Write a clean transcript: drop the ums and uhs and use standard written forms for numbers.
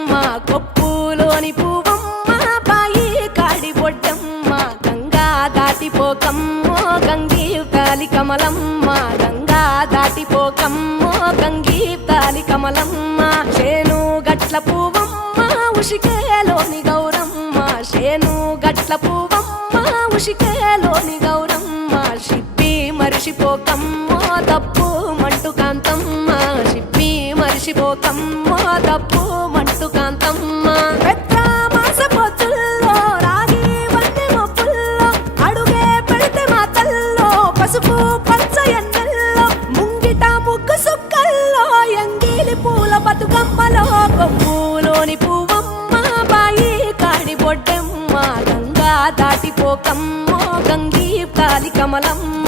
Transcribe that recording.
బొడ్డమ్మ కొప్పులోని పువ్వమ్మ బాయి కాడి బొడ్డమ్మ గంగా దాటిపోకమ్మో గంగీ తాలి కమలమ్మ గంగా దాటిపోకమ్మో గంగీ తాలి కమలమ్మ చేను గట్ల పువ్వమ్మ ఉషికేలోని గౌరమ్మ చేను గట్ల పువ్వమ్మ ఉషికేలోని గౌరమ్మ షిప్పి మరిషిపోకమ్మో తప్పు మంటు కాంతమ్మ షిప్పి మరిషిపోకమ్మో తప్పు మంటు కాంతమ్మ పెద్ద మాస పొత్తుల్లో రాగి వంటి మొప్పుల్లో అడుగే పెడితే మాతల్లో పసుపు పచ్చ ఎన్నెల్లో ముంగిట ముగ్గు సుక్కల్లో ఎంగిలి పూల బతుకమ్మలో కొమ్ములోని పువ్వమ్మ బాయి కాడి బొడ్డమ్మ గంగా దాటిపోకమ్మో గంగీ తాలి కమలమ్మ